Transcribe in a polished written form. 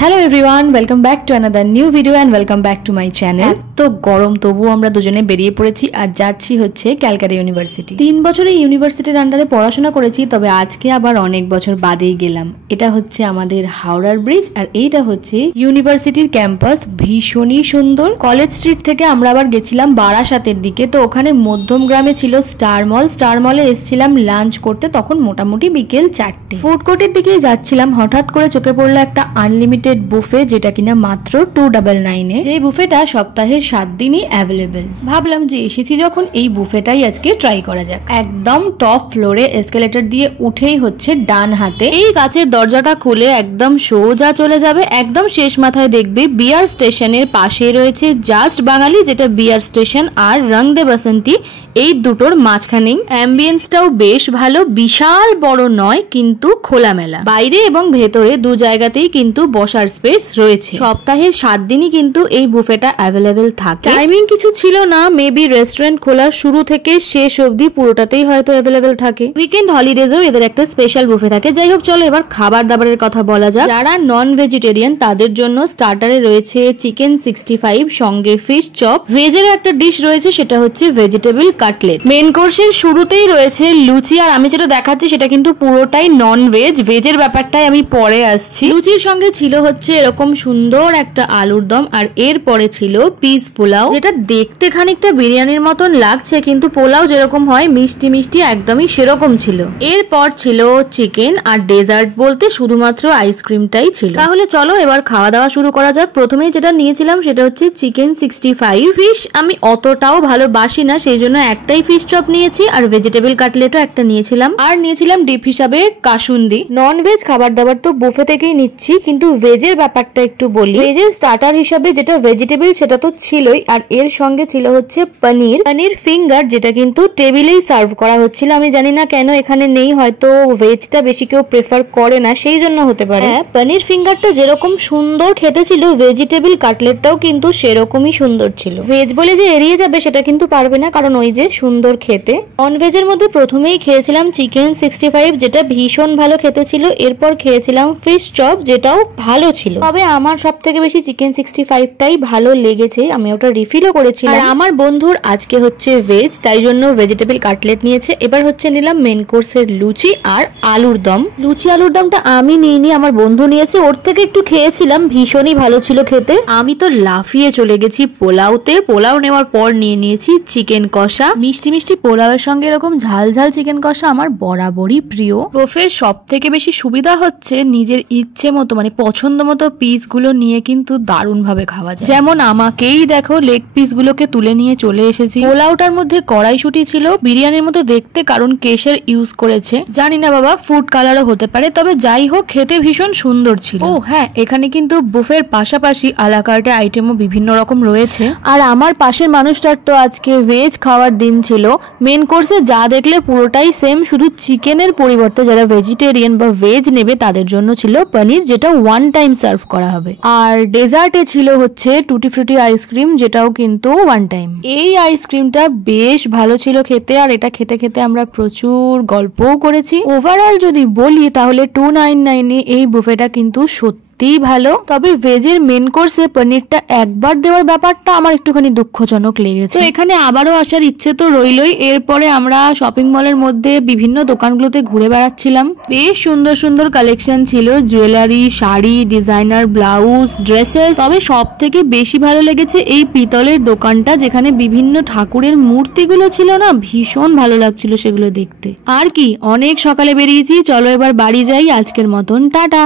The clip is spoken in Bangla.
Hello everyone, welcome back to another new video and welcome back to my channel. তো গরম তবুও আমরা দুজনে বেরিয়ে পড়েছি আর যাচ্ছি হচ্ছে ক্যালকাটা ইউনিভার্সিটি। 3 বছরে ইউনিভার্সিটির আন্ডারে পড়াশোনা করেছি, তবে আজকে আবার অনেক বছর বাদেই গেলাম। এটা হচ্ছে আমাদের হাওড়ার ব্রিজ আর এইটা হচ্ছে ইউনিভার্সিটির ক্যাম্পাস। ভীষণই সুন্দর। কলেজ স্ট্রিট থেকে আমরা আবার গেছিলাম বারাসাতের দিকে। তো ওখানে মধ্যম গ্রামে ছিল স্টার মল। স্টার মলে এসেছিলাম লাঞ্চ করতে, তখন মোটামুটি বিকেল 4টে। ফুড কোর্টের দিকে যাচ্ছিলাম, হঠাৎ করে চোখে পড়লো একটা আনলিমিটেড বুফে, যেটা কিনা মাত্র 299 যে বুফেটা সপ্তাহের 7 দিনই অ্যাভেলেবেল। ভাবলাম যে এসেছি যখন, এই বুফেটাই আজকে ট্রাই করা যাক। একদম টপ ফ্লোরে এসকেলেটর দিয়ে উঠেই হচ্ছে ডান হাতে এই কাচের দরজাটা খুলে একদম সোজা চলে যাবে। একদম শেষ মাথায় দেখবে বিয়ার স্টেশনের পাশে রয়েছে জাস্ট বাঙালি, যেটা বিয়ার স্টেশন আর রং দে বাসন্তী, এই দুটোর মাঝখানেই। অ্যাম্বিয়েন্সটাও বেশ ভালো, বিশাল বড় নয় কিন্তু খোলামেলা। বাইরে এবং ভেতরে দু জায়গাতেই কিন্তু বসার স্পেস রয়েছে। সপ্তাহের 7 দিনই কিন্তু এই বুফেটা অ্যাভেলেবেল থাকে। টাইমিং কিছু ছিল না, মেবি রেস্টুরেন্ট খোলার শুরু থেকে শেষ অবধি পুরোটাতেই হয়তো অ্যাভেলেবেল থাকে। উইকেন্ড হলিডেজেও এদের একটা স্পেশাল বুফে থাকে। যাই হোক, চলো এবার খাবার দাবারের কথা বলা যাক। যারা নন ভেজিটেরিয়ান তাদের জন্য স্টার্টারে রয়েছে চিকেন 65, সঙ্গে ফিশ চপ। ভেজেরও একটা ডিশ রয়েছে, সেটা হচ্ছে ভেজিটেবল কাটলেট। মেন কোর্সের শুরুতেই রয়েছে লুচি, আর আমি যেটা দেখাচ্ছি সেটা কিন্তু পুরোটাই নন ভেজ। ভেজের ব্যাপারটাই আমি পরে আসছি। লুচির সঙ্গে ছিল হচ্ছে এরকম সুন্দর একটা আলুর দম, আর এরপরে ছিল পিস পোলাও, যেটা দেখতে খানিকটা বিরিয়ানির মতন লাগছে, কিন্তু পোলাও যেরকম হয় মিষ্টি মিষ্টি একদমই সেরকম ছিল। এরপর ছিল চিকেন, আর ডেজার্ট বলতে শুধুমাত্র আইসক্রিমটাই ছিল। তাহলে চলো এবার খাওয়া দাওয়া শুরু করা যাক। প্রথমেই যেটা নিয়েছিলাম সেটা হচ্ছে চিকেন 65। ফিশ আমি অতটাও ভালোবাসি না, সেই জন্য একটাই ফিশ চপ নিয়েছি, আর ভেজিটেবল কাটলেটও একটা নিয়েছিলাম, আর নিয়েছিলাম ডিপ হিসাবে কাসুন্দি। নন ভেজ খাবার দাবার তো বুফে থেকেই নিচ্ছি, কিন্তু ভেজের ব্যাপারটা একটু বলি। ভেজের স্টার্টার হিসাবে যেটা ভেজিটেবল সেটা তো ছিলই, আর এর সঙ্গে ছিল হচ্ছে পনির ফিঙ্গার, যেটা কিন্তু টেবিলেই সার্ভ করা হচ্ছিল। আমি জানি না কেন এখানে নেই, হয়তো ভেজটা বেশি কেউ প্রেফার করে না সেই জন্য হতে পারে। পনির ফিঙ্গারটা যেরকম সুন্দর খেতে ছিল, ভেজিটেবল কাটলেটটাও কিন্তু সেরকমই সুন্দর ছিল। ভেজ বলে যে এড়িয়ে যাবে সেটা কিন্তু পারবে না, কারণ ওই যে সুন্দর খেতে। নন ভেজের মধ্যে প্রথমেই খেয়েছিলাম চিকেন 65, যেটা ভীষণ ভালো খেতে ছিল। এরপর খেয়েছিলাম ফিশ চপ, যেটাও ভালো ছিল। তবে আমার সব থেকে বেশি চিকেন 65টাই ভালো লেগেছে, আমি ওটা রিফিলও করেছিলাম। আর আমার বন্ধুর আজকে হচ্ছে ভেজ, তাই জন্য ভেজিটেবল কাটলেট নিয়েছে। এবার হচ্ছে নিলাম মেন কোর্সের লুচি আর আলুর দম। লুচি আলুর দমটা আমি নিইনি, আমার বন্ধু নিয়েছে। ওর থেকে একটু খেয়েছিলাম, ভীষণই ভালো ছিল খেতে। আমি তো লাফিয়ে চলে গেছি পোলাওতে। পোলাও নেওয়ার পর নিয়ে নিয়েছি চিকেন কষা। মিষ্টি মিষ্টি পোলাওয়ের সঙ্গে এরকম ঝাল ঝাল চিকেন কষা আমার বরাবরই প্রিয়। বুফের সব থেকে বেশি সুবিধা হচ্ছে নিজের ইচ্ছে মতো, মানে পছন্দ মতো পিস গুলো নিয়ে কিন্তু দারুণ ভাবে খাওয়া যায়। যেমন আমাকেই দেখো লেগ পিস গুলোকে তুলে নিয়ে চলে এসেছি। পোলাওটার মধ্যে কড়াইশুঁটি ছিল, বিরিয়ানির মতো দেখতে, কারণ কেশর ইউজ করেছে। জানি না বাবা, ফুড কালারও হতে পারে, তবে যাই হোক খেতে ভীষণ সুন্দর ছিল। ও হ্যাঁ, এখানে কিন্তু বুফের পাশাপাশি আলাকার্টে আইটেমও বিভিন্ন রকম রয়েছে। আর আমার পাশের মানুষটার তো আজকে ভেজ খাওয়ার দিন ছিল। মেন কোর্সে যা দেখলে পুরোটাই সেম, শুধু চিকেনের পরিবর্তে যারা ভেজিটেরিয়ান বা ভেজ নেবে তাদের জন্য ছিল পনির, যেটা ওয়ান টাইম সার্ভ করা হবে। আর ডেজার্টে ছিল হচ্ছে টুটি ফ্রুটি আইসক্রিম, যেটাও কিন্তু ওয়ান টাইম। এই আইসক্রিমটা বেশ ভালো ছিল খেতে, আর এটা খেতে খেতে আমরা প্রচুর গল্পও করেছি। ওভারঅল যদি বলি তাহলে 299 এই বুফেটা কিন্তু সত্যি ভালো। তবে ভেজের মেন কোর্সে পনিরটা একবার দেওয়ার ব্যাপারটা আমার একটুখানি দুঃখজনক লেগেছে। তো এখানে আবারও আসার ইচ্ছে তো রইলই। এরপরে আমরা শপিং মলের মধ্যে বিভিন্ন দোকানগুলোতে ঘুরে বেড়াচ্ছিলাম। বেশ সুন্দর সুন্দর কালেকশন ছিল, jewellery, sari, designer blouse, dresses. তবে সব থেকে বেশি ভালো লেগেছে এই পিতলের দোকানটা, যেখানে বিভিন্ন ঠাকুরের মূর্তিগুলো ছিল না, ভীষণ ভালো লাগছিল সেগুলো দেখতে। আর কি, অনেক সকালে বেরিয়েছি, চলো এবার বাড়ি যাই। আজকের মতন টাটা।